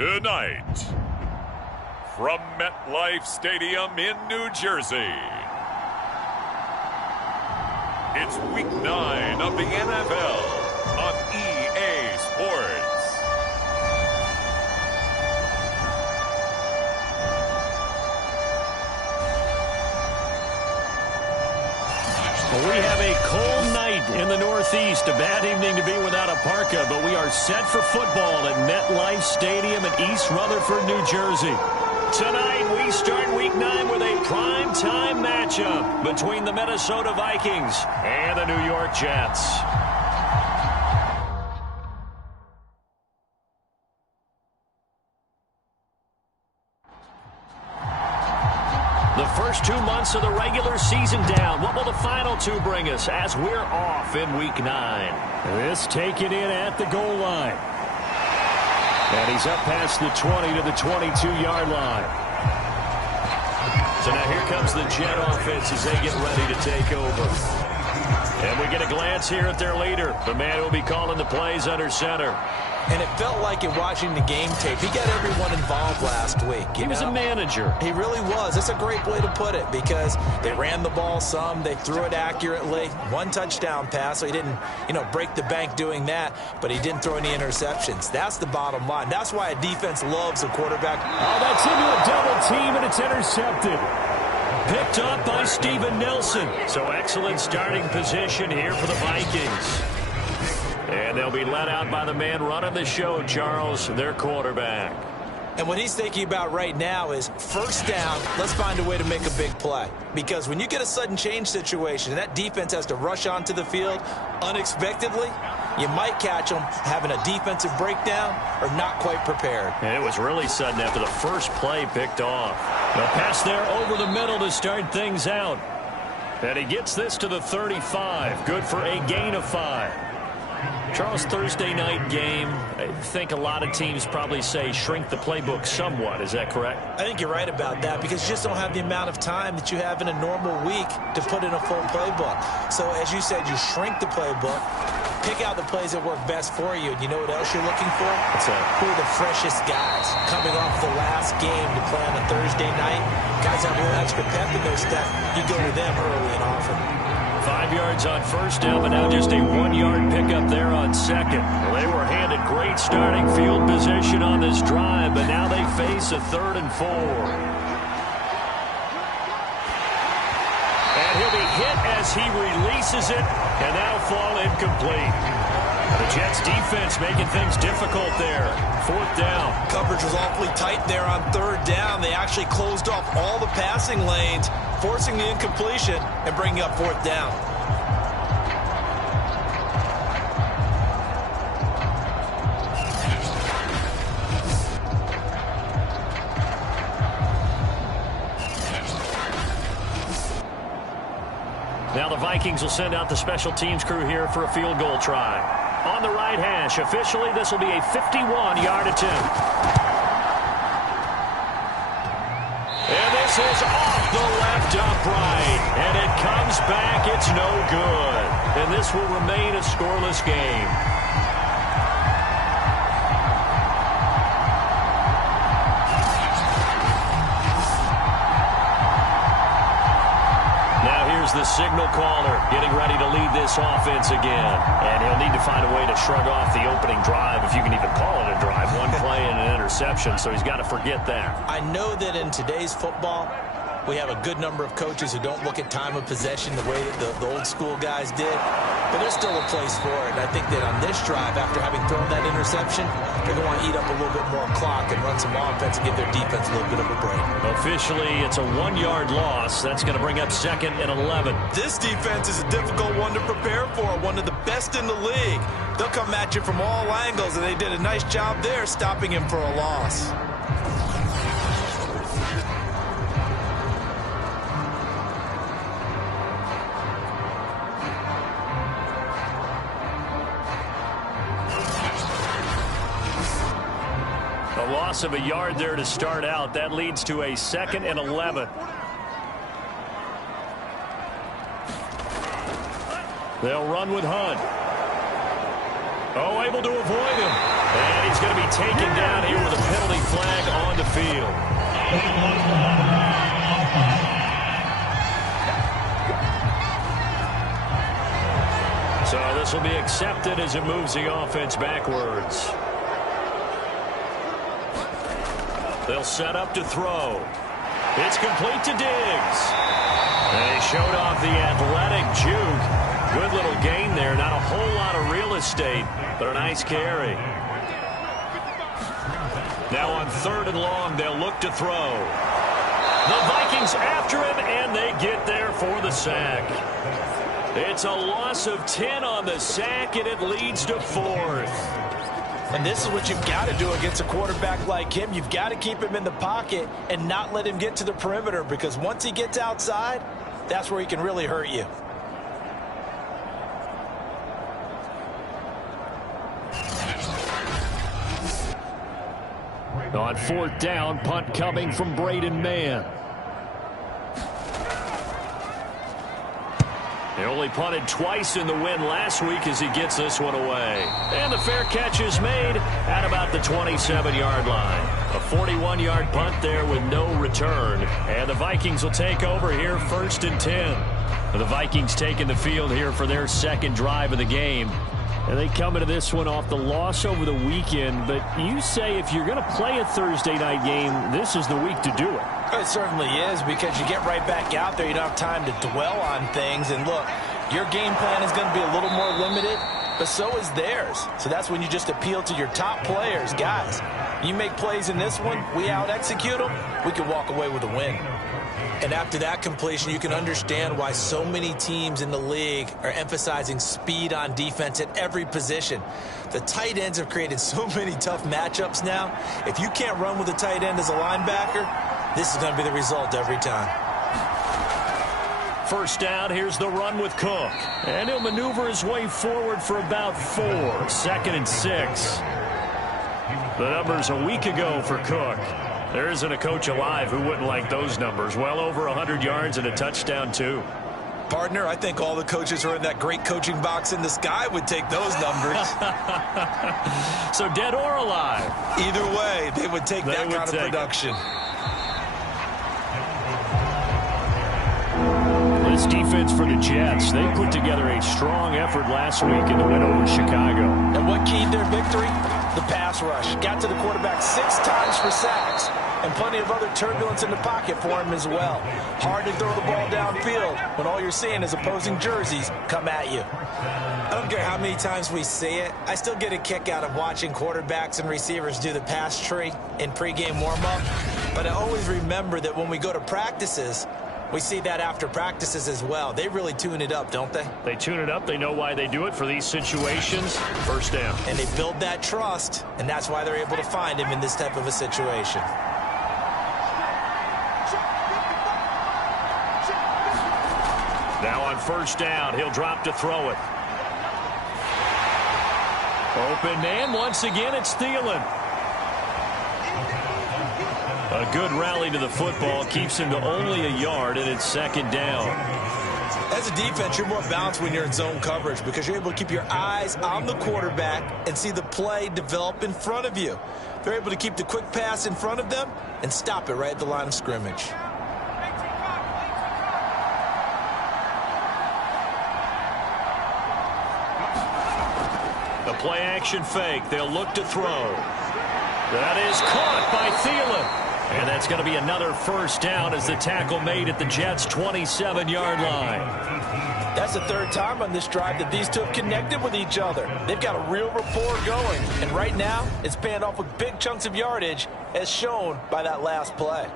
Tonight, from MetLife Stadium in New Jersey, it's Week 9 of the NFL on EA Sports. We have a cold night in the Northeast. A bad evening to be without a parka, but we are set for football at MetLife Stadium in East Rutherford, New Jersey. Tonight, we start Week 9 with a prime-time matchup between the Minnesota Vikings and the New York Jets. The first 2 months of the regular season down. What will the final 2 bring us as we're off in Week 9? This taken in at the goal line. And he's up past the 20 to the 22-yard line. So now here comes the Jet offense as they get ready to take over. And we get a glance here at their leader, the man who will be calling the plays under center. And it felt like in watching the game tape, he got everyone involved last week. He was a manager. He really was. That's a great way to put it because they ran the ball some. They threw it accurately. 1 touchdown pass, so he didn't, break the bank doing that, but he didn't throw any interceptions. That's the bottom line. That's why a defense loves a quarterback. Oh, that's into a double team, and it's intercepted. Picked up by Steven Nelson. So excellent starting position here for the Vikings. And they'll be let out by the man running the show, Charles, their quarterback. And what he's thinking about right now is first down, let's find a way to make a big play. Because when you get a sudden change situation, and that defense has to rush onto the field unexpectedly, you might catch them having a defensive breakdown or not quite prepared. And it was really sudden after the first play picked off. The pass there over the middle to start things out. And he gets this to the 35. Good for a gain of 5. Charles, Thursday night game, I think a lot of teams probably say shrink the playbook somewhat. Is that correct? I think you're right about that because you just don't have the amount of time that you have in a normal week to put in a full playbook. So as you said, you shrink the playbook, pick out the plays that work best for you. And you know what else you're looking for? Who are the freshest guys coming off the last game to play on a Thursday night? Guys have a little extra pep in their step. You go to them early and often. 5 yards on first down, but now just a 1-yard pickup there on second. Well, they were handed great starting field position on this drive, but now they face a 3rd and 4. And he'll be hit as he releases it, and that'll fall incomplete. The Jets defense making things difficult there. 4th down. Coverage was awfully tight there on 3rd down. They actually closed off all the passing lanes, forcing the incompletion and bringing up 4th down. Now the Vikings will send out the special teams crew here for a field goal try. On the right hash, officially this will be a 51-yard attempt. And this is off the left upright. And it comes back. It's no good. And this will remain a scoreless game. The signal caller getting ready to lead this offense again. And he'll need to find a way to shrug off the opening drive, if you can even call it a drive. 1 play and an interception, so he's got to forget that. I know that in today's football, we have a good number of coaches who don't look at time of possession the way that the old school guys did. But there's still a place for it. And I think that on this drive, after having thrown that interception, they're going to want to eat up a little bit more clock and run some offense and give their defense a little bit of a break. Officially, it's a 1-yard loss. That's going to bring up 2nd and 11. This defense is a difficult one to prepare for, one of the best in the league. They'll come at you from all angles, and they did a nice job there stopping him for a loss. A loss of a yard there to start out. That leads to a 2nd and 11. They'll run with Hunt. Oh, able to avoid him. And he's going to be taken down here with a penalty flag on the field. So this will be accepted as it moves the offense backwards. They'll set up to throw. It's complete to Diggs. And he showed off the athletic juke. Good little gain there. Not a whole lot of real estate, but a nice carry. Now on 3rd and long, they'll look to throw. The Vikings after him, and they get there for the sack. It's a loss of 10 on the sack, and it leads to 4th. And this is what you've got to do against a quarterback like him. You've got to keep him in the pocket and not let him get to the perimeter, because once he gets outside, that's where he can really hurt you. On 4th down, punt coming from Braden Mann. He only punted twice in the win last week as he gets this one away. And the fair catch is made at about the 27-yard line. A 41-yard punt there with no return. And the Vikings will take over here 1st and 10. The Vikings taking the field here for their second drive of the game. And they come into this one off the loss over the weekend. But you say if you're going to play a Thursday night game, this is the week to do it. It certainly is, because you get right back out there. You don't have time to dwell on things. And look, your game plan is going to be a little more limited, but so is theirs. So that's when you just appeal to your top players. Guys, you make plays in this one, we out-execute them, we can walk away with a win. And after that completion, you can understand why so many teams in the league are emphasizing speed on defense at every position. The tight ends have created so many tough matchups now. If you can't run with a tight end as a linebacker, this is going to be the result every time. 1st down, here's the run with Cook. And he'll maneuver his way forward for about 4. 2nd and 6. The numbers a week ago for Cook. There isn't a coach alive who wouldn't like those numbers. Well over 100 yards and a touchdown, too. Partner, I think all the coaches who are in that great coaching box in the sky would take those numbers. So dead or alive? Either way, they would take that kind of production. This defense for the Jets, they put together a strong effort last week in the win over Chicago. And what keyed their victory? The pass rush. Got to the quarterback 6 times for sacks, and plenty of other turbulence in the pocket for him as well. Hard to throw the ball downfield when all you're seeing is opposing jerseys come at you. I don't care how many times we see it. I still get a kick out of watching quarterbacks and receivers do the pass tree in pregame warm-up. But I always remember that when we go to practices, we see that after practices as well. They really tune it up, don't they? They tune it up. They know why they do it for these situations. 1st down. And they build that trust, and that's why they're able to find him in this type of a situation. Now on 1st down, he'll drop to throw it. Open man. Once again, it's Thielen. A good rally to the football keeps him to only a yard, and it's 2nd down. As a defense, you're more balanced when you're in zone coverage because you're able to keep your eyes on the quarterback and see the play develop in front of you. They're able to keep the quick pass in front of them and stop it right at the line of scrimmage. The play-action fake. They'll look to throw. That is caught by Thielen. And that's going to be another 1st down as the tackle made at the Jets' 27-yard line. That's the 3rd time on this drive that these two have connected with each other. They've got a real rapport going. And right now, it's paying off with big chunks of yardage, as shown by that last play.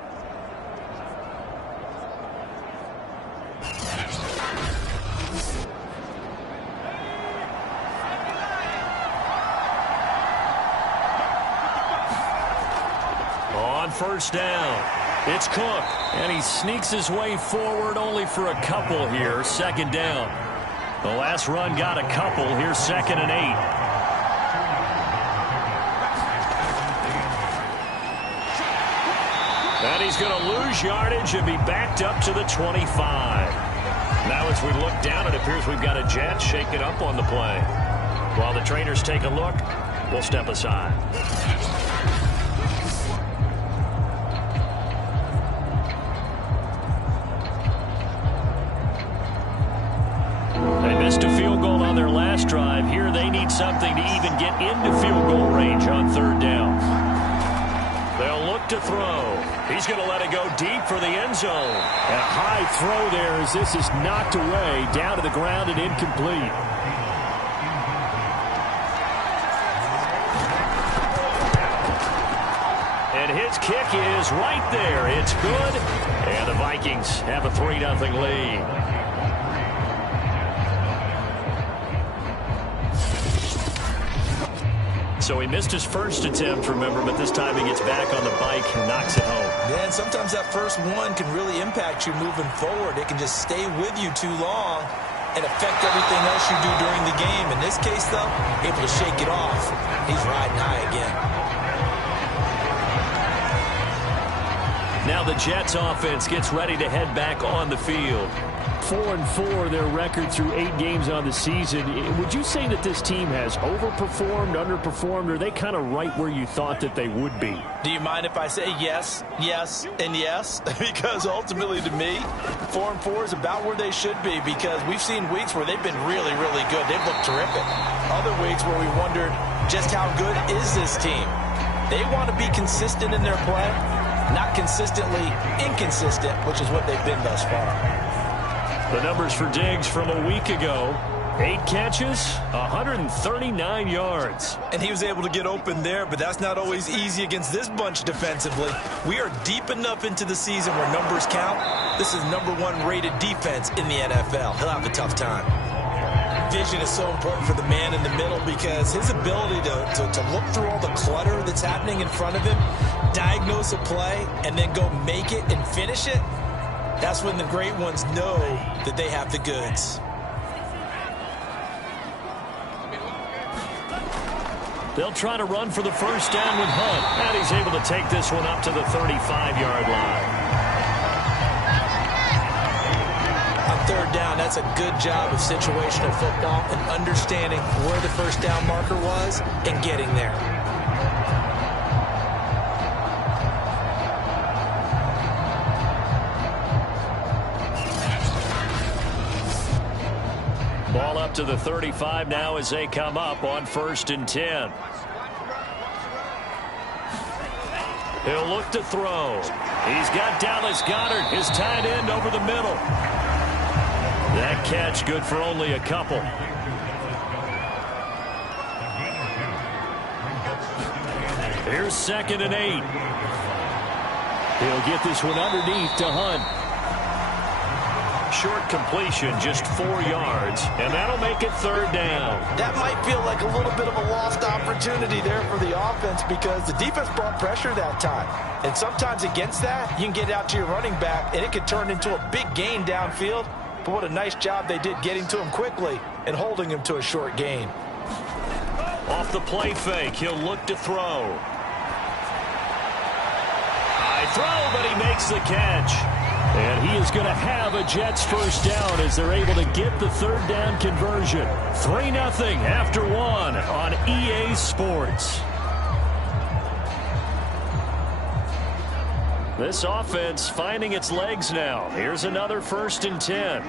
On 1st down, it's Cook, and he sneaks his way forward only for a couple here. 2nd down. The last run got a couple. Here's 2nd and 8. And he's going to lose yardage and be backed up to the 25. Now as we look down, it appears we've got a Jet shaking up on the play. While the trainers take a look, we'll step aside. They missed a field goal on their last drive. Here they need something to even get into field goal range on third down. They'll look to throw. He's going to let it go deep for the end zone. And a high throw there as this is knocked away, down to the ground and incomplete. And his kick is right there. It's good. And the Vikings have a 3-0 lead. So he missed his first attempt, remember, but this time he gets back on the bike and knocks it home. Yeah, and sometimes that first one can really impact you moving forward. It can just stay with you too long and affect everything else you do during the game. In this case, though, able to shake it off. He's riding high again. Now the Jets offense gets ready to head back on the field. 4-4, their record through 8 games on the season. Would you say that this team has overperformed, underperformed, or are they kind of right where you thought that they would be? Do you mind if I say yes, yes, and yes? Because ultimately to me, 4-4 is about where they should be, because we've seen weeks where they've been really, really good. They've looked terrific. Other weeks where we wondered just how good is this team. They want to be consistent in their play, not consistently inconsistent, which is what they've been thus far. The numbers for Diggs from a week ago: 8 catches, 139 yards. And he was able to get open there, but that's not always easy against this bunch defensively. We are deep enough into the season where numbers count. This is #1 rated defense in the NFL. He'll have a tough time. Vision is so important for the man in the middle, because his ability to look through all the clutter that's happening in front of him, diagnose a play, and then go make it and finish it, that's when the great ones know that they have the goods. They'll try to run for the first down with Hunt. And he's able to take this one up to the 35-yard line. On third down, that's a good job of situational football and understanding where the first down marker was and getting there. Ball up to the 35 now as they come up on 1st and 10. He'll look to throw. He's got Dallas Goedert, his tight end, over the middle. That catch good for only a couple. Here's 2nd and 8. He'll get this one underneath to Hunt. Short completion, just 4 yards, and that'll make it 3rd down. That might feel like a little bit of a lost opportunity there for the offense, because the defense brought pressure that time. And sometimes against that, you can get out to your running back, and it could turn into a big gain downfield. But what a nice job they did getting to him quickly and holding him to a short gain. Off the play fake, he'll look to throw. High throw, but he makes the catch. And he is going to have a Jets first down as they're able to get the 3rd down conversion. 3-0 after 1 on EA Sports. This offense finding its legs now. Here's another 1st and 10.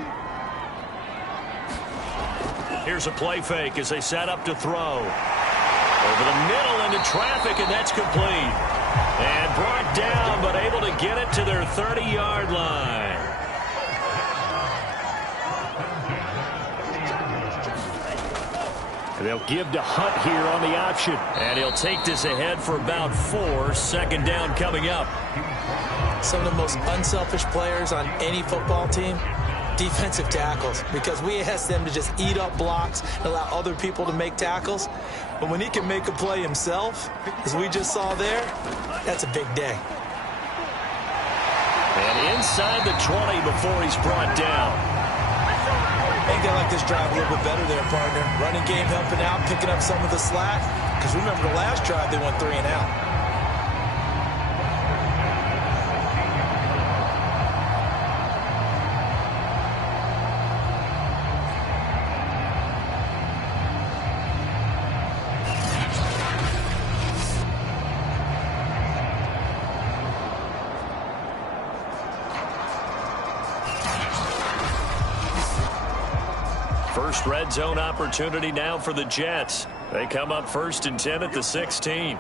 Here's a play fake as they set up to throw. Over the middle into traffic, and that's complete. And brought down, but able to get it to their 30-yard line. And they'll give to Hunt here on the option. And he'll take this ahead for about 4. 2nd down coming up. Some of the most unselfish players on any football team, defensive tackles, because we ask them to just eat up blocks and allow other people to make tackles. But when he can make a play himself, as we just saw there, that's a big day. And inside the 20 before he's brought down. Ain't gonna like this drive a little bit better there, partner. Running game helping out, picking up some of the slack. Because remember the last drive, they went 3 and out. First red zone opportunity now for the Jets. They come up 1st and 10 at the 16.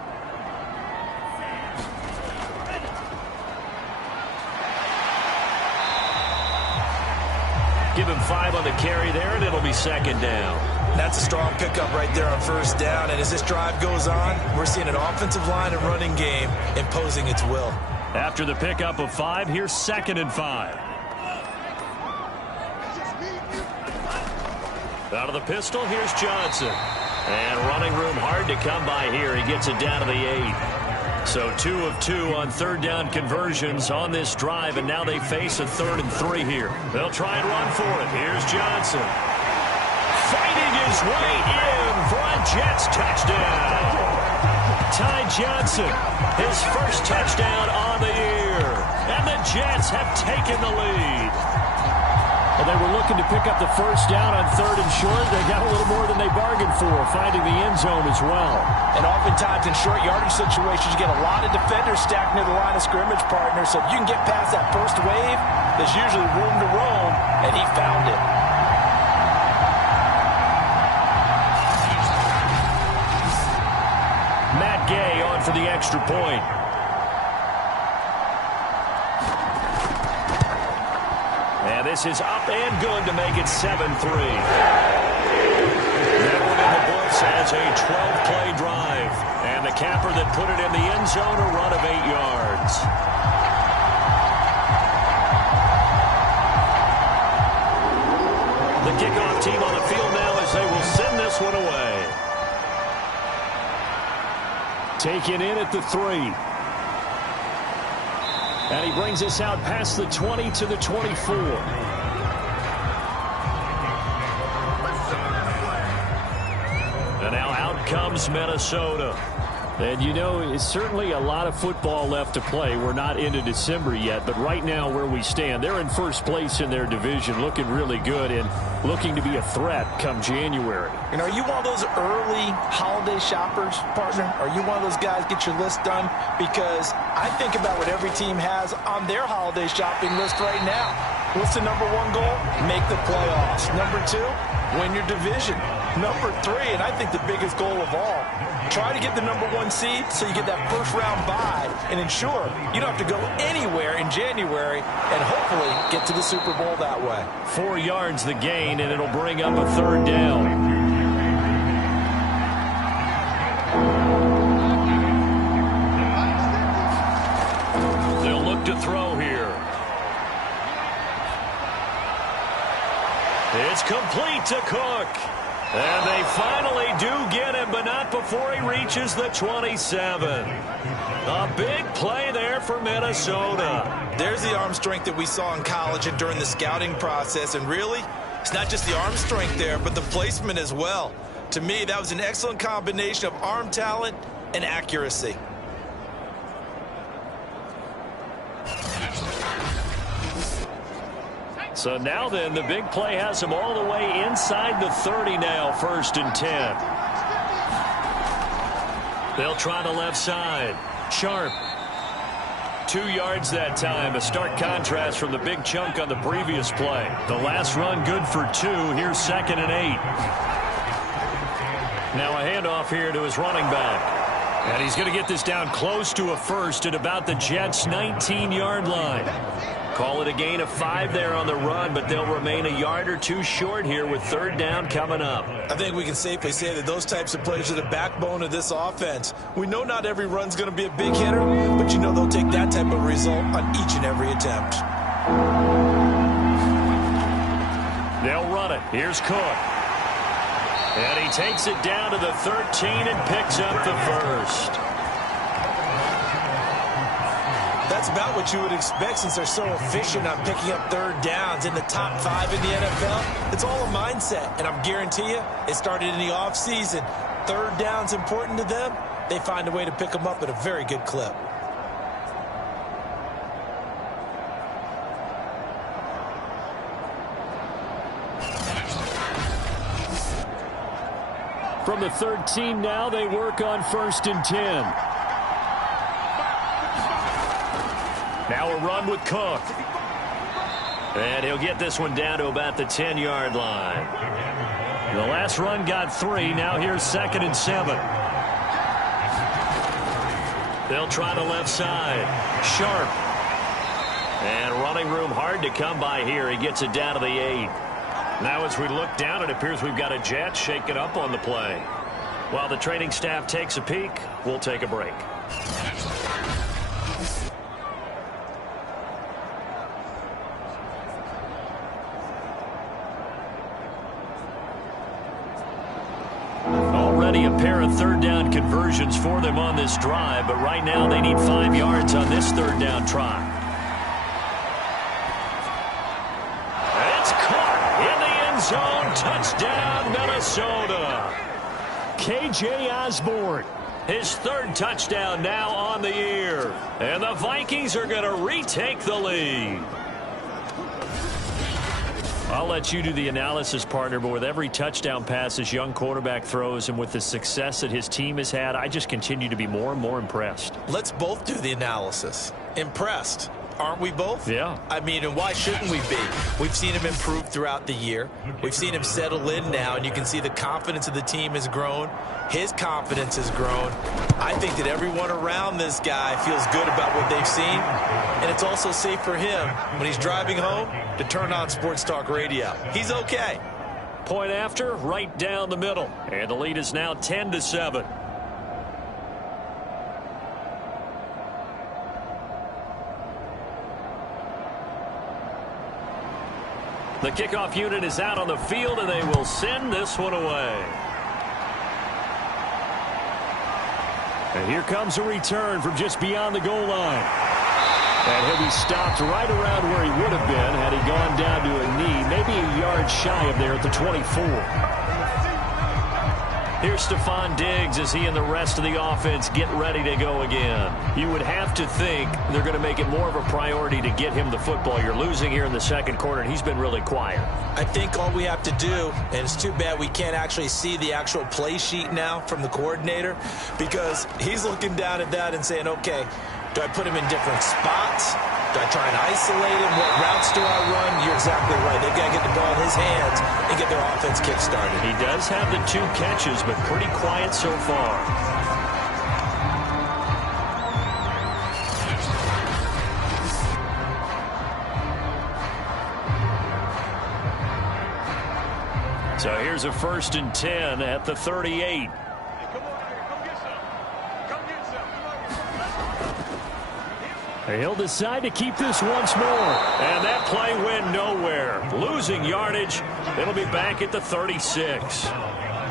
Give him 5 on the carry there, and it'll be 2nd down. That's a strong pickup right there on 1st down. And as this drive goes on, we're seeing an offensive line and running game imposing its will. After the pickup of 5, here's 2nd and 5. Out of the pistol, here's Johnson. And running room hard to come by here. He gets it down to the 8. So 2 of 2 on 3rd down conversions on this drive, and now they face a 3rd and 3 here. They'll try and run for it. Here's Johnson. Fighting his way in for a Jets touchdown. Ty Johnson, his first touchdown on the year. And the Jets have taken the lead. Well, they were looking to pick up the 1st down on 3rd and short. They got a little more than they bargained for, finding the end zone as well. And oftentimes in short yardage situations, you get a lot of defenders stacked near the line of scrimmage, partner. So if you can get past that first wave, there's usually room to roam, and he found it. Matt Gay on for the extra point. And this is up and good to make it 7-3. That one in the books as a 12-play drive. And the capper that put it in the end zone, a run of 8 yards. The kickoff team on the field now as they will send this one away. Taken in at the 3. And he brings us out past the 20 to the 24. And now out comes Minnesota. And, you know, it's certainly a lot of football left to play. We're not into December yet, but right now where we stand, they're in first place in their division, looking really good and looking to be a threat come January. And are you one of those early holiday shoppers, partner? Are you one of those guys get your list done? Because I think about what every team has on their holiday shopping list right now. What's the number 1 goal? Make the playoffs. Number 2, win your division. Number 3, and I think the biggest goal of all, try to get the number 1 seed so you get that first round bye and ensure you don't have to go anywhere in January and hopefully get to the Super Bowl that way. 4 yards the gain, and it'll bring up a 3rd down. They'll look to throw here. It's complete to Cook. And they finally do get him, but not before he reaches the 27. A big play there for Minnesota. There's the arm strength that we saw in college and during the scouting process. And really, it's not just the arm strength there, but the placement as well. To me, that was an excellent combination of arm talent and accuracy. So now then, the big play has him all the way inside the 30 now, 1st and 10. They'll try the left side. Sharp. 2 yards that time. A stark contrast from the big chunk on the previous play. The last run good for 2. Here's 2nd and 8. Now a handoff here to his running back. And he's going to get this down close to a first at about the Jets' 19-yard line. Call it a gain of 5 there on the run, but they'll remain a yard or 2 short here with 3rd down coming up. I think we can safely say that those types of plays are the backbone of this offense. We know not every run's going to be a big hitter, but you know they'll take that type of result on each and every attempt. They'll run it. Here's Cook. And he takes it down to the 13 and picks up the first. That's about what you would expect since they're so efficient on picking up 3rd downs in the top 5 in the NFL. It's all a mindset, and I guarantee you it started in the offseason. 3rd down's important to them. They find a way to pick them up at a very good clip. From the 13 now, they work on 1st and 10. Now a run with Cook. And he'll get this one down to about the 10-yard line. The last run got 3. Now here's 2nd and 7. They'll try the left side. Sharp. And running room hard to come by here. He gets it down to the 8. Now as we look down, it appears we've got a jet shaken up on the play. While the training staff takes a peek, we'll take a break. Already a pair of third-down conversions for them on this drive, but right now they need 5 yards on this third-down try. It's caught in the end zone. Touchdown, Minnesota. K.J. Osborne, his 3rd touchdown now on the year. And the Vikings are going to retake the lead. I'll let you do the analysis, partner, but with every touchdown pass this young quarterback throws and with the success that his team has had, I just continue to be more and more impressed. Let's both do the analysis. Impressed. Aren't we both? Yeah. I mean, and why shouldn't we be? We've seen him improve throughout the year. We've seen him settle in now, and you can see the confidence of the team has grown. His confidence has grown. I think that everyone around this guy feels good about what they've seen, and it's also safe for him when he's driving home to turn on Sports Talk Radio. He's okay. Point after, right down the middle, and the lead is now 10-7. The kickoff unit is out on the field, and they will send this one away. And here comes a return from just beyond the goal line. And he'll be stopped right around where he would have been had he gone down to a knee, maybe a yard shy of there at the 24. Here's Stephon Diggs as he and the rest of the offense get ready to go again. You would have to think they're going to make it more of a priority to get him the football. You're losing here in the second quarter, and he's been really quiet. I think all we have to do, and it's too bad we can't actually see the actual play sheet now from the coordinator, because he's looking down at that and saying, okay, do I put him in different spots? Do I try and isolate him? What routes do I run? You're exactly right. They've got to get the ball in his hands and get their offense kick-started. He does have the 2 catches, but pretty quiet so far. So here's a 1st and 10 at the 38. He'll decide to keep this once more. And that play went nowhere. Losing yardage. It'll be back at the 36.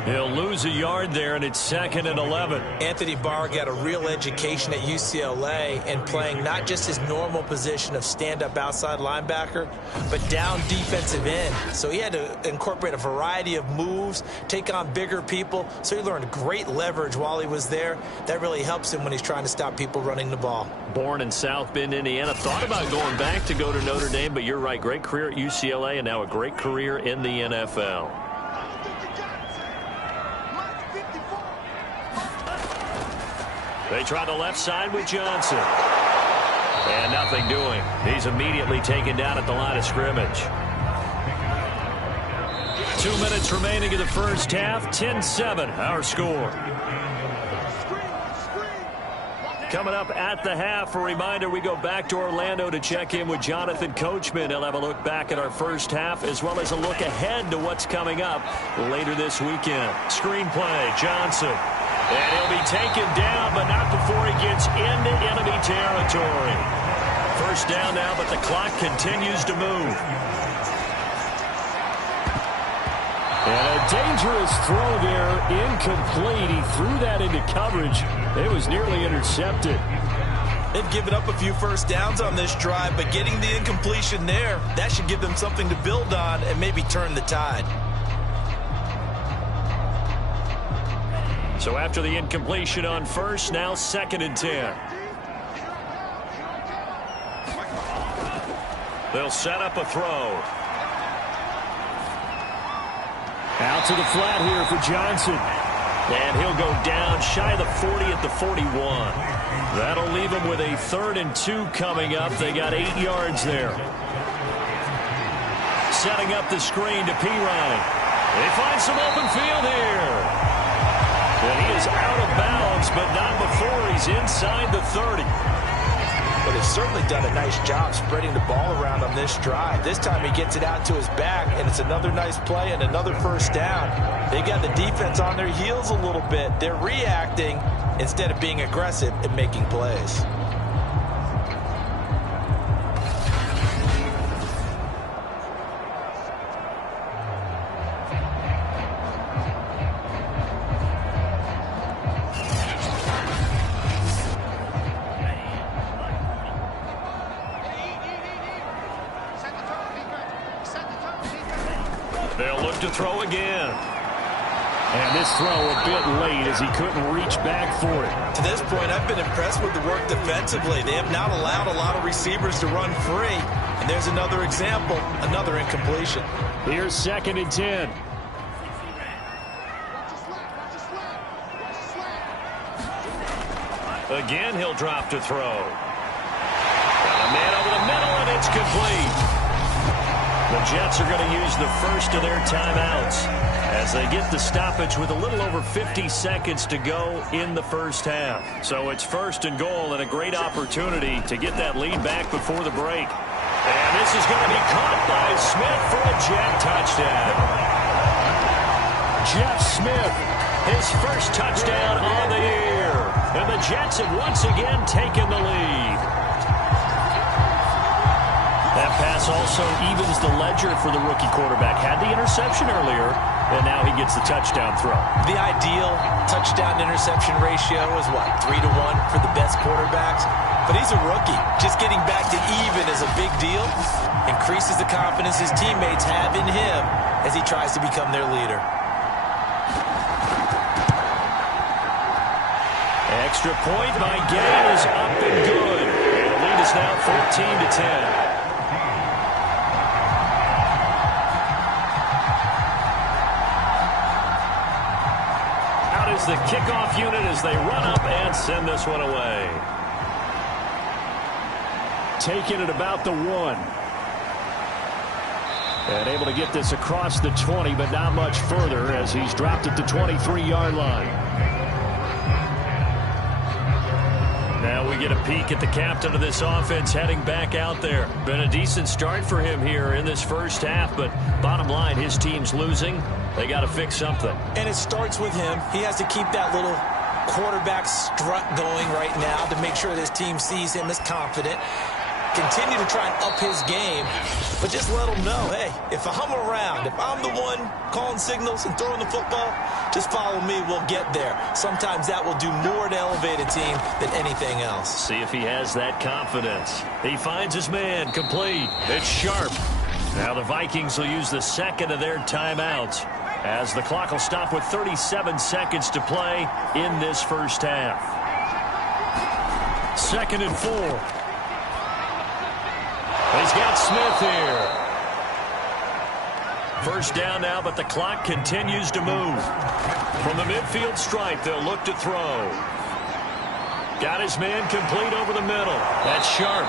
He'll lose a yard there, and it's 2nd and 11. Anthony Barr got a real education at UCLA and playing not just his normal position of stand-up outside linebacker, but down defensive end. So he had to incorporate a variety of moves, take on bigger people. So he learned great leverage while he was there. That really helps him when he's trying to stop people running the ball. Born in South Bend, Indiana. Thought about going back to go to Notre Dame, but you're right. Great career at UCLA and now a great career in the NFL. They try the left side with Johnson. And nothing doing. He's immediately taken down at the line of scrimmage. 2 minutes remaining in the first half. 10-7, our score. Coming up at the half, a reminder, we go back to Orlando to check in with Jonathan Coachman. He'll have a look back at our first half as well as a look ahead to what's coming up later this weekend. Screenplay, Johnson. And he'll be taken down, but not before he gets into enemy territory. First down now, but the clock continues to move. And a dangerous throw there, incomplete. He threw that into coverage. It was nearly intercepted. They've given up a few first downs on this drive, but getting the incompletion there, that should give them something to build on and maybe turn the tide. So after the incompletion on first, now 2nd and 10. They'll set up a throw. Out to the flat here for Johnson. And he'll go down shy of the 40 at the 41. That'll leave him with a 3rd and 2 coming up. They got 8 yards there. setting up the screen to Pirani. They find some open field here. And he is out of bounds, but not before he's inside the 30. But they've certainly done a nice job spreading the ball around on this drive. This time he gets it out to his back, and it's another nice play and another first down. They got the defense on their heels a little bit. They're reacting instead of being aggressive and making plays. They'll look to throw again. And this throw a bit late as he couldn't reach back for it. To this point, I've been impressed with the work defensively. They have not allowed a lot of receivers to run free. And there's another example, another incompletion. Here's 2nd and 10. Again, he'll drop to throw. Got a man over the middle, and it's complete. The Jets are going to use the first of their timeouts as they get the stoppage with a little over 50 seconds to go in the first half. So it's 1st and goal and a great opportunity to get that lead back before the break. And this is going to be caught by Smith for a Jet touchdown. Jeff Smith, his first touchdown on the year. And the Jets have once again taken the lead. That pass also evens the ledger for the rookie quarterback. Had the interception earlier, and now he gets the touchdown throw. The ideal touchdown-interception ratio is what, 3-to-1 for the best quarterbacks? But he's a rookie. Just getting back to even is a big deal. Increases the confidence his teammates have in him as he tries to become their leader. Extra point by Gay is up and good. And the lead is now 14-10. The kickoff unit as they run up and send this one away. Taking it about the 1. And able to get this across the 20, but not much further as he's dropped at the 23-yard line. Now we get a peek at the captain of this offense heading back out there. Been a decent start for him here in this first half, but bottom line, his team's losing. They got to fix something. And it starts with him. He has to keep that little quarterback strut going right now to make sure this team sees him as confident. Continue to try and up his game, but just let him know, hey, if I'm around, if I'm the one calling signals and throwing the football, just follow me, we'll get there. Sometimes that will do more to elevate a team than anything else. See if he has that confidence. He finds his man, complete. It's Sharp. Now the Vikings will use the second of their timeouts as the clock will stop with 37 seconds to play in this first half. 2nd and 4. He's got Smith here. First down now, but the clock continues to move. From the midfield stripe, they'll look to throw. Got his man complete over the middle. That's Sharp.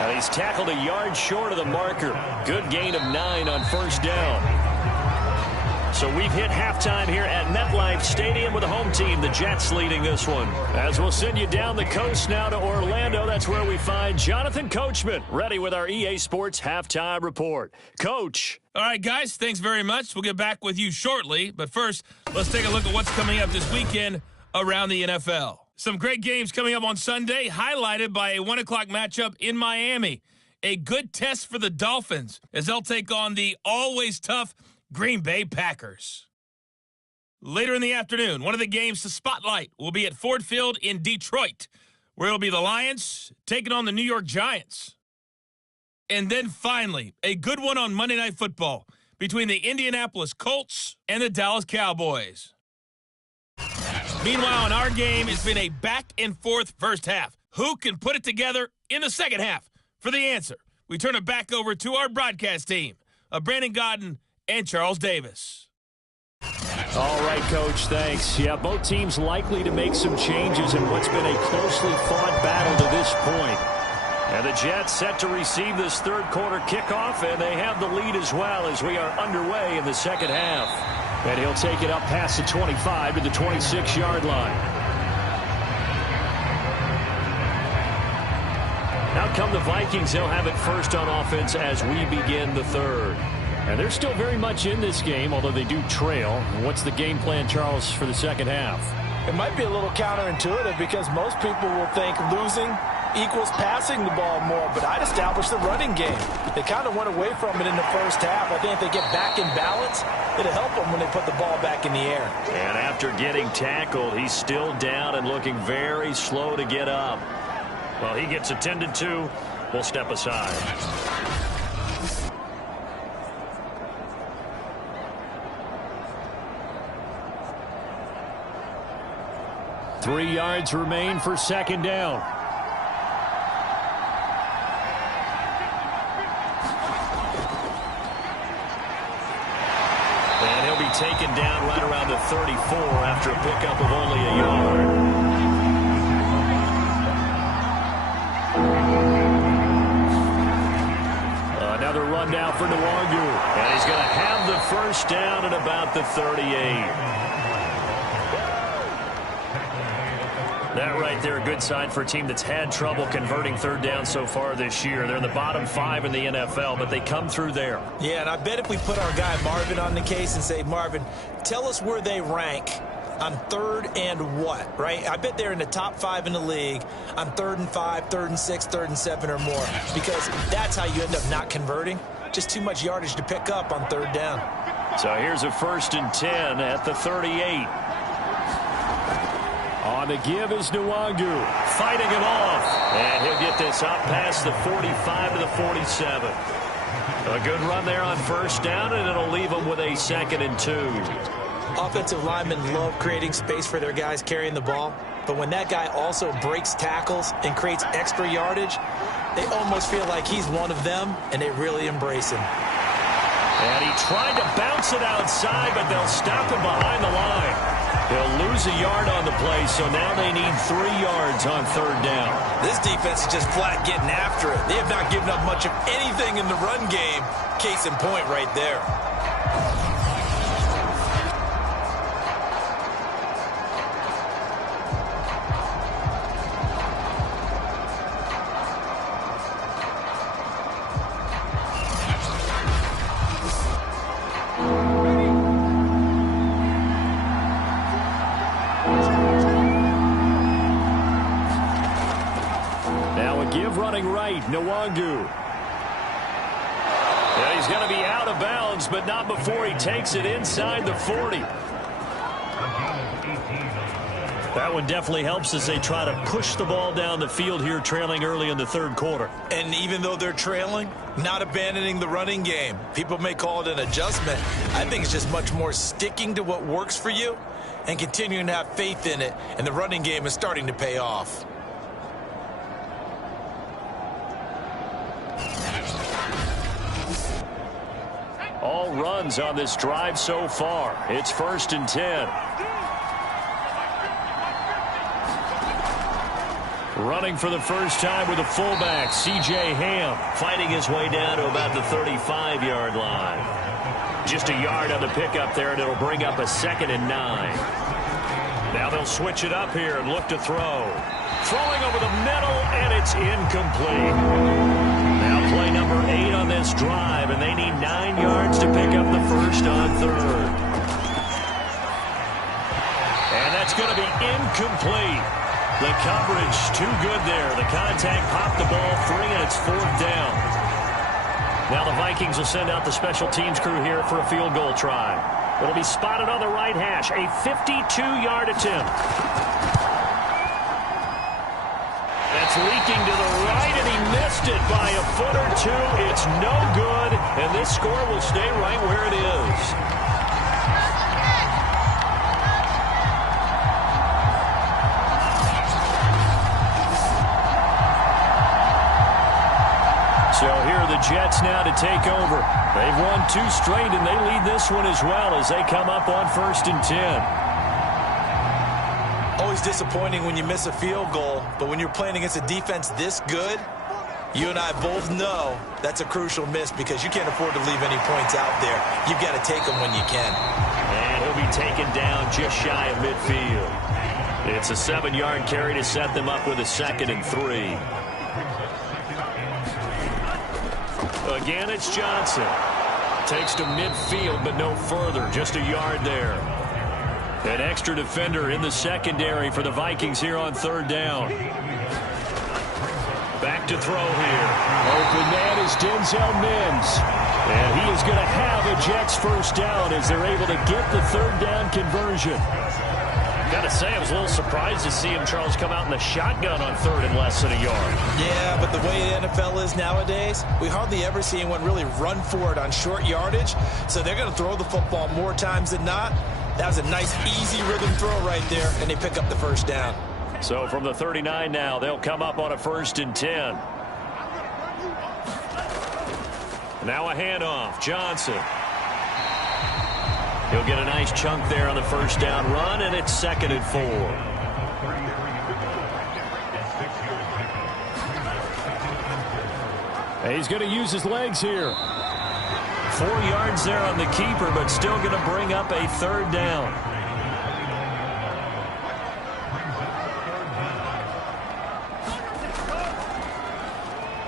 And he's tackled a yard short of the marker. Good gain of 9 on first down. So we've hit halftime here at MetLife Stadium with the home team, the Jets, leading this one. As we'll send you down the coast now to Orlando, that's where we find Jonathan Coachman, ready with our EA Sports Halftime Report. Coach. All right, guys, thanks very much. We'll get back with you shortly. But first, let's take a look at what's coming up this weekend around the NFL. Some great games coming up on Sunday, highlighted by a 1 o'clock matchup in Miami. A good test for the Dolphins as they'll take on the always tough Green Bay Packers. Later in the afternoon, one of the games to spotlight will be at Ford Field in Detroit, where it'll be the Lions taking on the New York Giants. And then finally, a good one on Monday Night Football between the Indianapolis Colts and the Dallas Cowboys. Meanwhile, in our game, it's been a back-and-forth first half. Who can put it together in the second half? For the answer, we turn it back over to our broadcast team of Brandon Godden and Charles Davis. All right, Coach, thanks. Yeah, both teams likely to make some changes in what's been a closely fought battle to this point. And the Jets set to receive this third quarter kickoff, and they have the lead as well as we are underway in the second half. And he'll take it up past the 25 to the 26-yard line. Now come the Vikings. They'll have it first on offense as we begin the third. And they're still very much in this game, although they do trail. What's the game plan, Charles, for the second half? It might be a little counterintuitive because most people will think losing equals passing the ball more, but I'd establish the running game. They kind of went away from it in the first half. I think if they get back in balance, it'll help them when they put the ball back in the air. And after getting tackled, he's still down and looking very slow to get up. Well, he gets attended to. We'll step aside. Three yards remain for second down. And he'll be taken down right around the 34 after a pickup of only a yard. Another run down for Nwangu. And he's going to have the first down at about the 38. That right there, a good sign for a team that's had trouble converting third down so far this year. They're in the bottom 5 in the NFL, but they come through there. Yeah, and I bet if we put our guy Marvin on the case and say, Marvin, tell us where they rank on third and what, right? I bet they're in the top 5 in the league on 3rd and 5, 3rd and 6, 3rd and 7 or more, because that's how you end up not converting. Just too much yardage to pick up on third down. So here's a 1st and 10 at the 38. On the give is Nwangu, fighting him off. And he'll get this up past the 45 to the 47. A good run there on first down, and it'll leave them with a 2nd and 2. Offensive linemen love creating space for their guys carrying the ball, but when that guy also breaks tackles and creates extra yardage, they almost feel like he's one of them, and they really embrace him. And he tried to bounce it outside, but they'll stop him behind the line. They'll lose a yard on the play, so now they need 3 yards on third down. This defense is just flat getting after it. They have not given up much of anything in the run game. Case in point right there. Nwangu. Yeah, he's going to be out of bounds, but not before he takes it inside the 40. That one definitely helps as they try to push the ball down the field here, trailing early in the third quarter. And even though they're trailing, not abandoning the running game. People may call it an adjustment. I think it's just much more sticking to what works for you and continuing to have faith in it. And the running game is starting to pay off. All runs on this drive so far. It's 1st and 10. Running for the first time with a fullback, C.J. Ham, fighting his way down to about the 35-yard line. Just a yard on the pickup there, and it'll bring up a 2nd and 9. Now they'll switch it up here and look to throw. Throwing over the middle, and it's incomplete. Now play number 8 on this drive, and they need 9 yards to pick up the first on third. And that's going to be incomplete. The coverage too good there. The contact popped the ball free, and it's 4th down. Now the Vikings will send out the special teams crew here for a field goal try. It'll be spotted on the right hash. A 52-yard attempt. That's leaking to the right, and he missed it by a foot or two. It's no good, and this score will stay right where it is. So here are the Jets now to take over. They've won 2 straight, and they lead this one as well as they come up on 1st and 10. Always disappointing when you miss a field goal, but when you're playing against a defense this good, You and I both know that's a crucial miss because you can't afford to leave any points out there. You've got to take them when you can. And he'll be taken down just shy of midfield. It's a 7-yard carry to set them up with a 2nd and 3. Again, it's Johnson. Takes to midfield, but no further. Just a yard there. An extra defender in the secondary for the Vikings here on 3rd down. Back to throw here. Open man is Denzel Mims. And he is going to have a Jets first down as they're able to get the 3rd down conversion. Got to say, I was a little surprised to see him, Charles, come out in the shotgun on 3rd and less than a yard. Yeah, but the way the NFL is nowadays, we hardly ever see anyone really run for it on short yardage. So they're going to throw the football more times than not. That was a nice, easy rhythm throw right there, and they pick up the first down. So from the 39 now, they'll come up on a 1st and 10. Now a handoff. Johnson. He'll get a nice chunk there on the first down run, and it's 2nd and 4. He's going to use his legs here. 4 yards there on the keeper, but still going to bring up a 3rd down.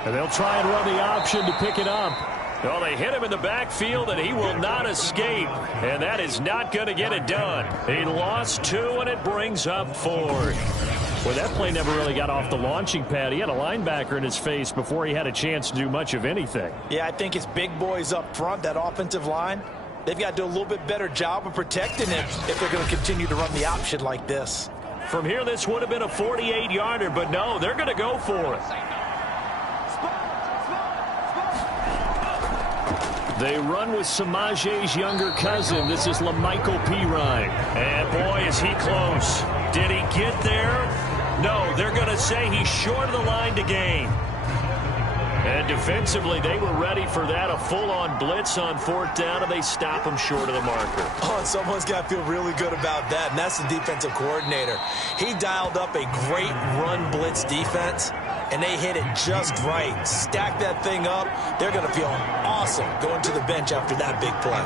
And they'll try and run the option to pick it up. Well, they hit him in the backfield, and he will not escape. And that is not going to get it done. He lost 2, and it brings up 4th. Well, that play never really got off the launching pad. He had a linebacker in his face before he had a chance to do much of anything. Yeah, I think it's big boys up front, that offensive line. They've got to do a little bit better job of protecting him if they're going to continue to run the option like this. From here, this would have been a 48-yarder, but no, they're going to go for it. They run with Samaje's younger cousin. This is LaMichael Pirine. And boy, is he close. Did he get there? No, they're going to say he's short of the line to gain. And defensively, they were ready for that. A full-on blitz on 4th down, and they stop him short of the marker. Oh, and someone's got to feel really good about that, and that's the defensive coordinator. He dialed up a great run blitz defense, and they hit it just right. Stack that thing up. They're going to feel awesome going to the bench after that big play.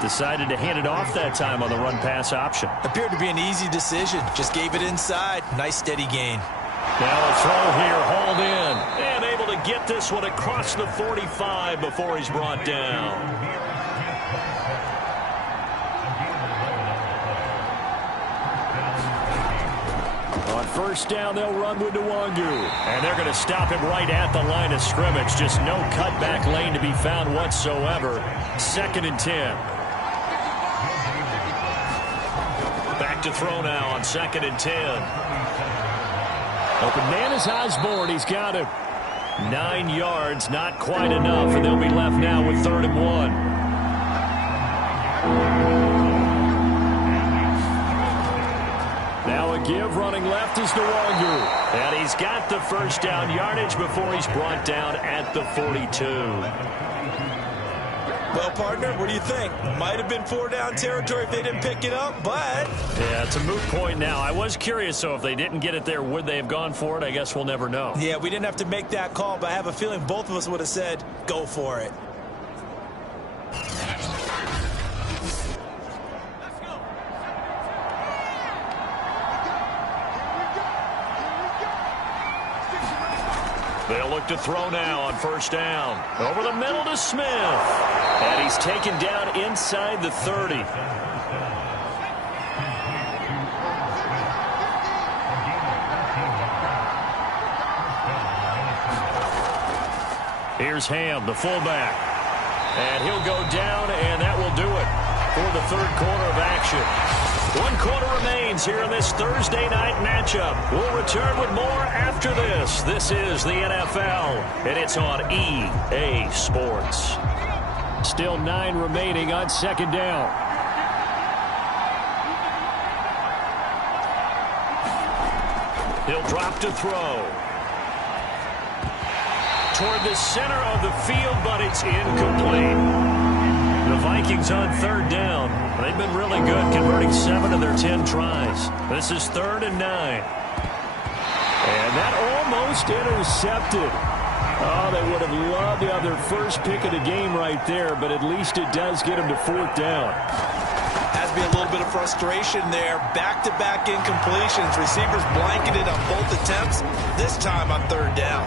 Decided to hand it off that time on the run-pass option. Appeared to be an easy decision. Just gave it inside. Nice, steady gain. Now a throw here, hauled in. And able to get this one across the 45 before he's brought down. On 1st down, they'll run with Nwangu. And they're going to stop him right at the line of scrimmage. Just no cutback lane to be found whatsoever. 2nd and 10. Back to throw now on 2nd and 10. Open man is Osborne. He's got him. 9 yards, not quite enough, and they'll be left now with 3rd and 1. Now a give running left is Nwangu. And he's got the first down yardage before he's brought down at the 42. Well, partner, what do you think? Might have been 4-down territory if they didn't pick it up, but... Yeah, it's a moot point now. I was curious, so if they didn't get it there, would they have gone for it? I guess we'll never know. Yeah, we didn't have to make that call, but I have a feeling both of us would have said, go for it. They'll look to throw now on 1st down. Over the middle to Smith. And he's taken down inside the 30. Here's Ham, the fullback. And he'll go down, and that will do it for the 3rd quarter of action. 1 quarter remains here in this Thursday night matchup. We'll return with more after this. This is the NFL, and it's on EA Sports. Still 9 remaining on 2nd down. He'll drop to throw. Toward the center of the field, but it's incomplete. The Vikings on 3rd down. They've been really good, converting 7 of their 10 tries. This is 3rd and 9. And that almost intercepted. Oh, they would have loved to have their first pick of the game right there, but at least it does get them to 4th down. Has to be a little bit of frustration there. Back-to-back incompletions. Receivers blanketed on both attempts, this time on 3rd down.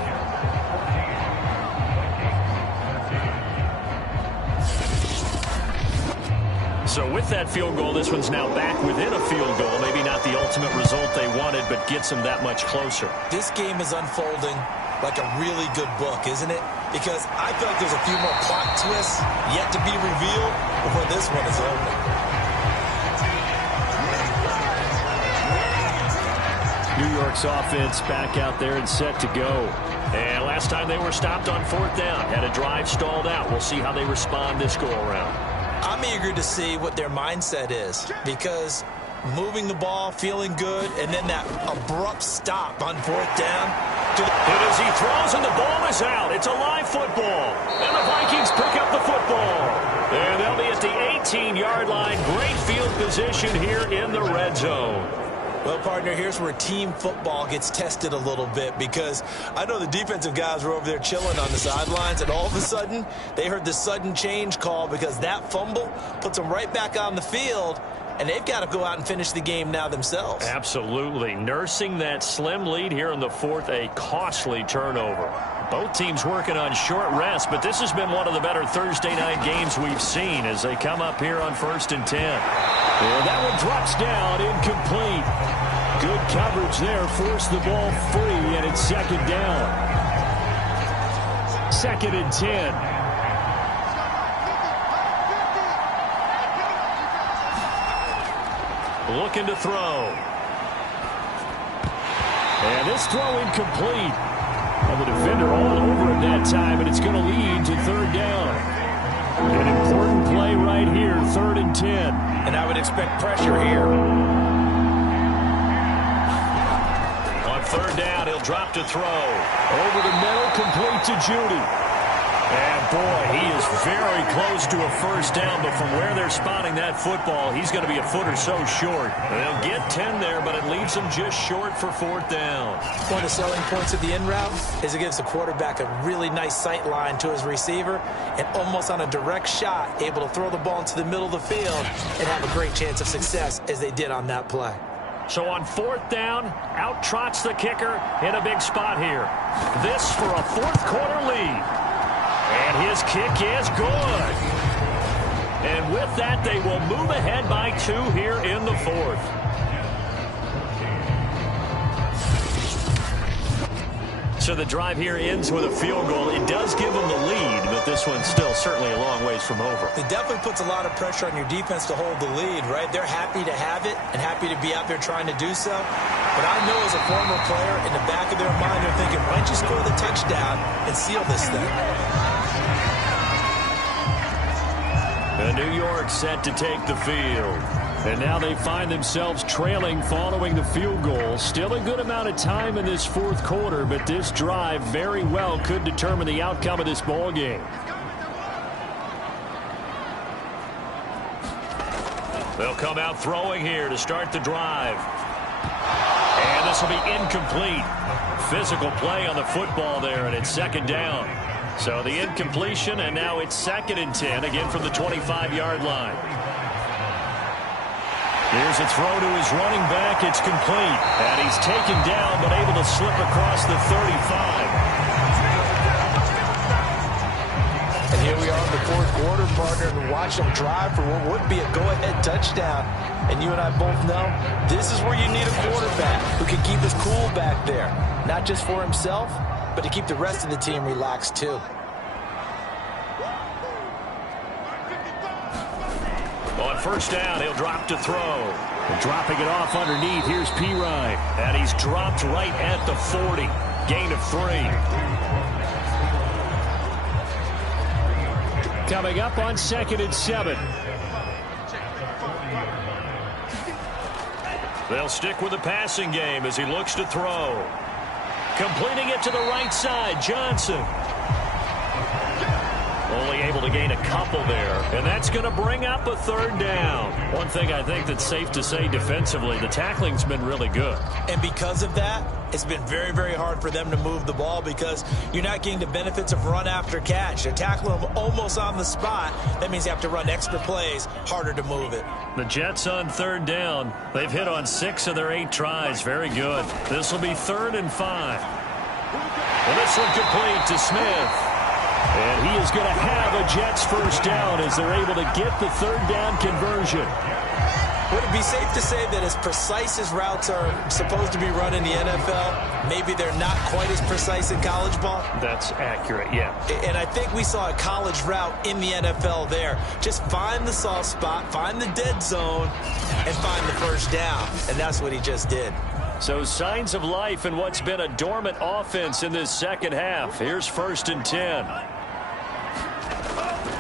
So with that field goal, this one's now back within a field goal. Maybe not the ultimate result they wanted, but gets them that much closer. This game is unfolding like a really good book, isn't it? Because I feel like there's a few more plot twists yet to be revealed before this one is over. New York's offense back out there and set to go. And last time they were stopped on 4th down, had a drive stalled out. We'll see how they respond this go-around. I'm eager to see what their mindset is, because moving the ball, feeling good, and then that abrupt stop on 4th down. And as he throws and the ball is out, it's a live football. And the Vikings pick up the football. And they'll be at the 18-yard line. Great field position here in the red zone. Well, partner, here's where team football gets tested a little bit, because I know the defensive guys were over there chilling on the sidelines, and all of a sudden, they heard the sudden change call because that fumble puts them right back on the field, and they've got to go out and finish the game now themselves. Absolutely. Nursing that slim lead here in the 4th, a costly turnover. Both teams working on short rest, but this has been one of the better Thursday night games we've seen as they come up here on 1st and 10. And that one drops down, incomplete. Good coverage there, forced the ball free, and it's 2nd down. 2nd and 10. Looking to throw. And this throw incomplete. And the defender all over him that time, and it's going to lead to 3rd down. An important play right here, 3rd and 10. And I would expect pressure here. On 3rd down, he'll drop to throw. Over the middle, complete to Judy. And boy, he is very close to a 1st down, but from where they're spotting that football, he's going to be a foot or so short. They'll get 10 there, but it leaves them just short for 4th down. One of the selling points of the in route is it gives the quarterback a really nice sight line to his receiver, and almost on a direct shot, able to throw the ball into the middle of the field and have a great chance of success as they did on that play. So on 4th down, out trots the kicker in a big spot here. This for a 4th quarter lead. And his kick is good. And with that, they will move ahead by 2 here in the 4th. So the drive here ends with a field goal. It does give them the lead, but this one's still certainly a long ways from over. It definitely puts a lot of pressure on your defense to hold the lead, right? They're happy to have it and happy to be out there trying to do so. But I know as a former player, in the back of their mind, they're thinking, why don't you score the touchdown and seal this thing? And New York set to take the field. And now they find themselves trailing following the field goal. Still a good amount of time in this 4th quarter, but this drive very well could determine the outcome of this ball game. They'll come out throwing here to start the drive. And this will be incomplete. Physical play on the football there, and it's 2nd down. So the incompletion, and now it's 2nd and 10, again from the 25-yard line. Here's a throw to his running back. It's complete. And he's taken down, but able to slip across the 35. And here we are in the 4th quarter, partner, and watch them drive for what would be a go-ahead touchdown. And you and I both know this is where you need a quarterback who can keep his cool back there. Not just for himself, but to keep the rest of the team relaxed too. On 1st down, he'll drop to throw. And dropping it off underneath, here's Pirine. And he's dropped right at the 40. Gain of 3. Coming up on 2nd and 7. They'll stick with the passing game as he looks to throw. Completing it to the right side, Johnson. Only able to gain a couple there, and that's going to bring up a third down. One thing I think that's safe to say defensively, the tackling's been really good. And because of that, it's been very, very hard for them to move the ball because you're not getting the benefits of run after catch. They're tackling them almost on the spot. That means you have to run extra plays, harder to move it. The Jets on third down. They've hit on 6 of their 8 tries. Very good. This will be 3rd and 5. And this one complete to Smith. And he is going to have a Jets first down as they're able to get the third down conversion. Would it be safe to say that as precise as routes are supposed to be run in the NFL, maybe they're not quite as precise in college ball? That's accurate, yeah. And I think we saw a college route in the NFL there. Just find the soft spot, find the dead zone, and find the first down. And that's what he just did. So signs of life in what's been a dormant offense in this second half. Here's 1st and 10.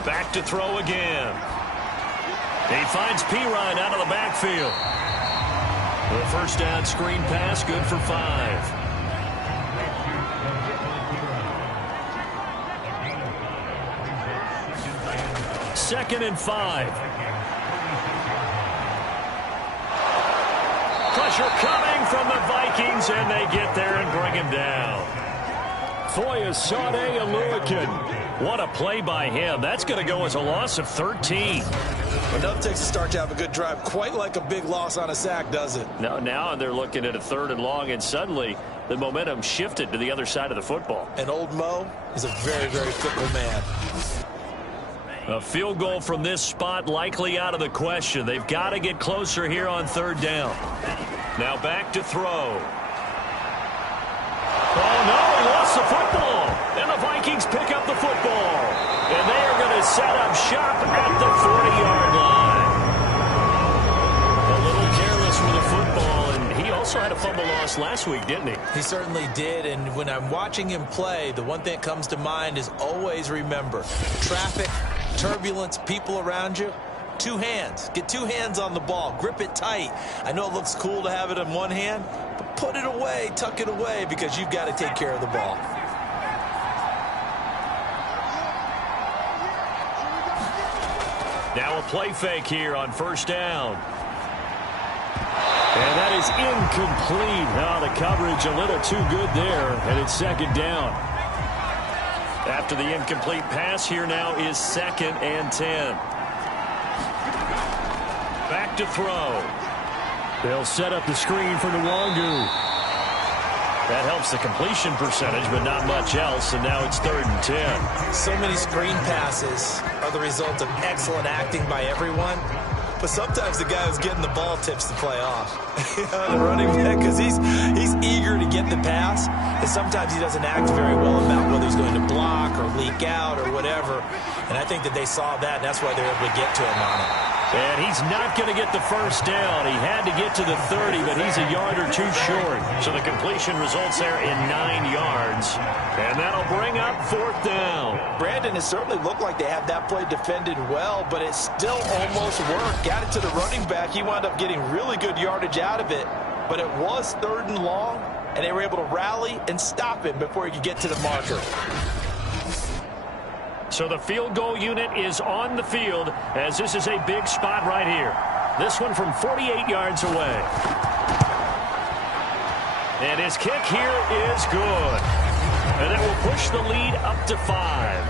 Back to throw again. He finds Pirine out of the backfield. The first down screen pass, good for 5. Second and 5. Pressure coming from the Vikings, and they get there and bring him down. Foyesade Aluakin. What a play by him. That's going to go as a loss of 13. Enough takes a start to have a good drive. Quite like a big loss on a sack, does it? Now they're looking at a 3rd and long, and suddenly the momentum shifted to the other side of the football. And old Mo is a very, very fickle man. A field goal from this spot likely out of the question. They've got to get closer here on 3rd down. Now back to throw. Oh, no, he lost the football. And the Vikings pick up the football. And they are going to set up shop at the 40-yard line. A little careless with the football, and he also had a fumble loss last week, didn't he? He certainly did, and when I'm watching him play, the one thing that comes to mind is always remember, traffic, turbulence, people around you, 2 hands. Get 2 hands on the ball. Grip it tight. I know it looks cool to have it in one hand, but put it away, tuck it away, because you've got to take care of the ball. Now a play fake here on 1st down. And that is incomplete. Now the coverage a little too good there, and it's 2nd down. After the incomplete pass, here now is 2nd and 10. Back to throw. They'll set up the screen for Nwangu. That helps the completion percentage, but not much else, and now it's 3rd and 10. So many screen passes are the result of excellent acting by everyone, but sometimes the guy who's getting the ball tips the play off. The running back, because he's eager to get the pass, and sometimes he doesn't act very well about whether he's going to block or leak out or whatever, and I think that they saw that, and that's why they were able to get to him on it. And he's not going to get the first down. He had to get to the 30, but he's a yard or 2 short. So the completion results there in 9 yards. And that'll bring up 4th down. Brandon, it certainly looked like they had that play defended well, but it still almost worked. Got it to the running back. He wound up getting really good yardage out of it. But it was 3rd and long, and they were able to rally and stop him before he could get to the marker. So the field goal unit is on the field as this is a big spot right here. This one from 48 yards away. And his kick here is good. And it will push the lead up to 5.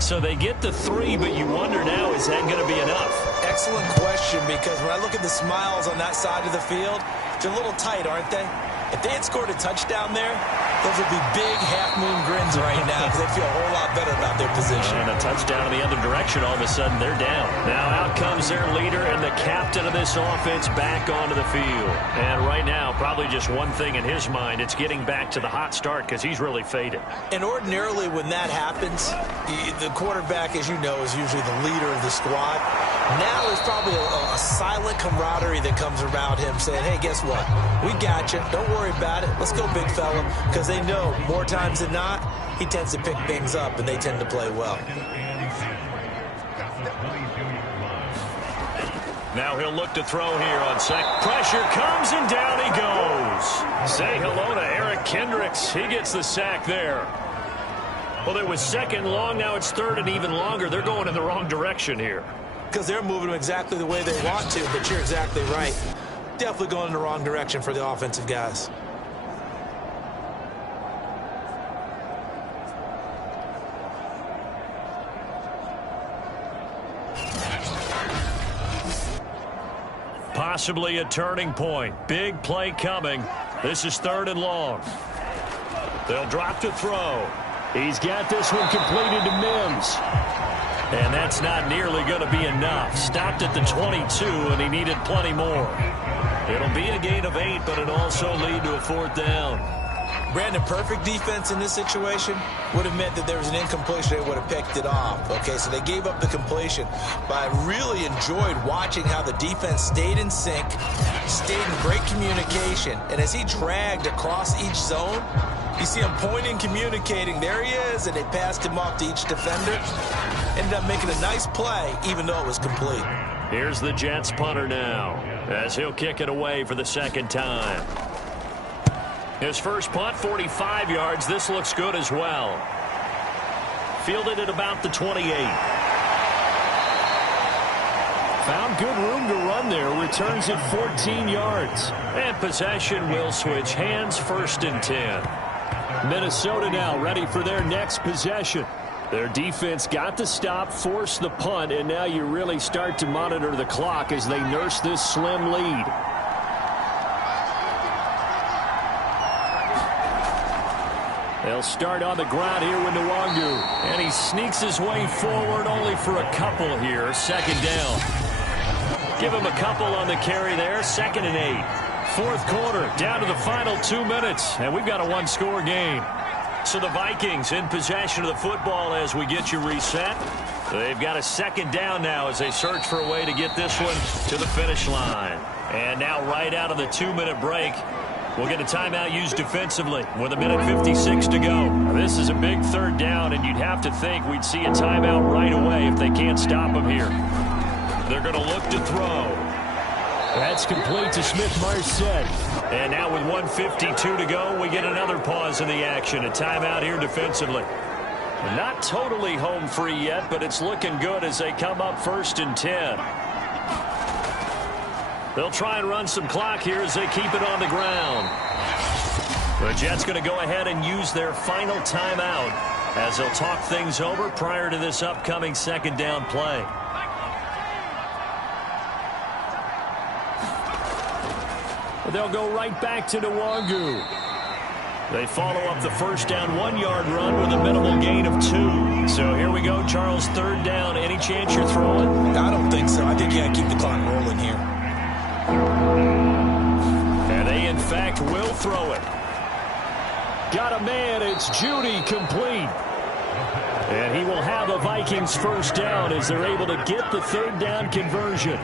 So they get the 3, but you wonder now, is that going to be enough? Excellent question, because when I look at the smiles on that side of the field, they're a little tight, aren't they? If they had scored a touchdown there, those would be big half-moon grins right now because they feel a whole lot better about their position. And a touchdown in the other direction, all of a sudden they're down. Now out comes their leader and the captain of this offense back onto the field. And right now, probably just one thing in his mind, it's getting back to the hot start because he's really faded. And ordinarily when that happens, the quarterback, as you know, is usually the leader of the squad. Now there's probably a silent camaraderie that comes around him saying, hey, guess what? We got you. Don't worry about it. Let's go, big fella. Because they know more times than not, he tends to pick things up, and they tend to play well. Now he'll look to throw here on second. Pressure comes, and down he goes. Say hello to Eric Kendricks, he gets the sack there. Well, it was second long. Now it's third and even longer. They're going in the wrong direction here. Because they're moving them exactly the way they want to, but you're exactly right. Definitely going in the wrong direction for the offensive guys. Possibly a turning point. Big play coming. This is third and long. They'll drop to throw. He's got this one completed to Mims. And that's not nearly going to be enough. Stopped at the 22, and he needed plenty more. It'll be a gain of 8, but it'll also lead to a fourth down. Brandon, perfect defense in this situation would have meant that there was an incompletion. They would have picked it off. Okay, so they gave up the completion. But I really enjoyed watching how the defense stayed in sync, stayed in great communication. And as he dragged across each zone, you see him pointing, communicating. There he is, and they passed him off to each defender. Ended up making a nice play, even though it was complete. Here's the Jets punter now, as he'll kick it away for the second time. His first punt, 45 yards. This looks good as well. Fielded at about the 28. Found good room to run there. Returns at 14 yards. And possession will switch hands, first and 10. Minnesota now ready for their next possession. Their defense got the stop, forced the punt, and now you really start to monitor the clock as they nurse this slim lead. They'll start on the ground here with Nwangu. And he sneaks his way forward only for a couple here. Second down. Give him a couple on the carry there. Second and 8. Fourth quarter, down to the final 2 minutes. And we've got a one-score game. So the Vikings in possession of the football as we get you reset. They've got a second down now as they search for a way to get this one to the finish line. And now right out of the 2-minute break, we'll get a timeout used defensively with 1:56 to go. This is a big third down, and you'd have to think we'd see a timeout right away if they can't stop him here. They're going to look to throw. That's complete to Smith-Marset. And now with 1:52 to go, we get another pause in the action. A timeout here defensively. Not totally home free yet, but it's looking good as they come up first and 10. They'll try and run some clock here as they keep it on the ground. The Jets going to go ahead and use their final timeout as they'll talk things over prior to this upcoming second down play. They'll go right back to Nwangu. They follow up the first down 1-yard run with a minimal gain of 2. So here we go, Charles, third down. Any chance you're throwing? I don't think so. I think you got to keep the clock rolling here. And they, in fact, will throw it. Got a man. It's Judy, complete. And he will have a Vikings first down as they're able to get the third down conversion.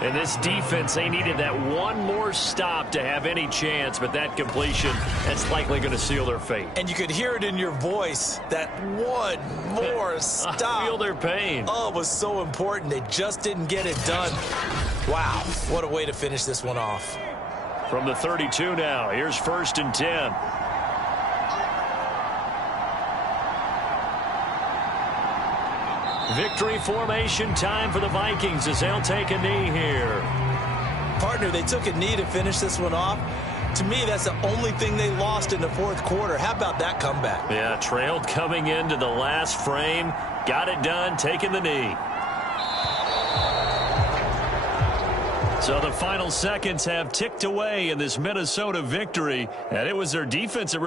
And this defense, they needed that one more stop to have any chance, but that completion, that's likely going to seal their fate. And you could hear it in your voice, that one more stop. I feel their pain. Oh, it was so important. They just didn't get it done. Wow, what a way to finish this one off. From the 32 now, here's first and 10. Victory formation time for the Vikings as they'll take a knee here. Partner, they took a knee to finish this one off. To me, that's the only thing they lost in the fourth quarter. How about that comeback? Yeah, trailed coming into the last frame. Got it done, taking the knee. So the final seconds have ticked away in this Minnesota victory, and it was their defensive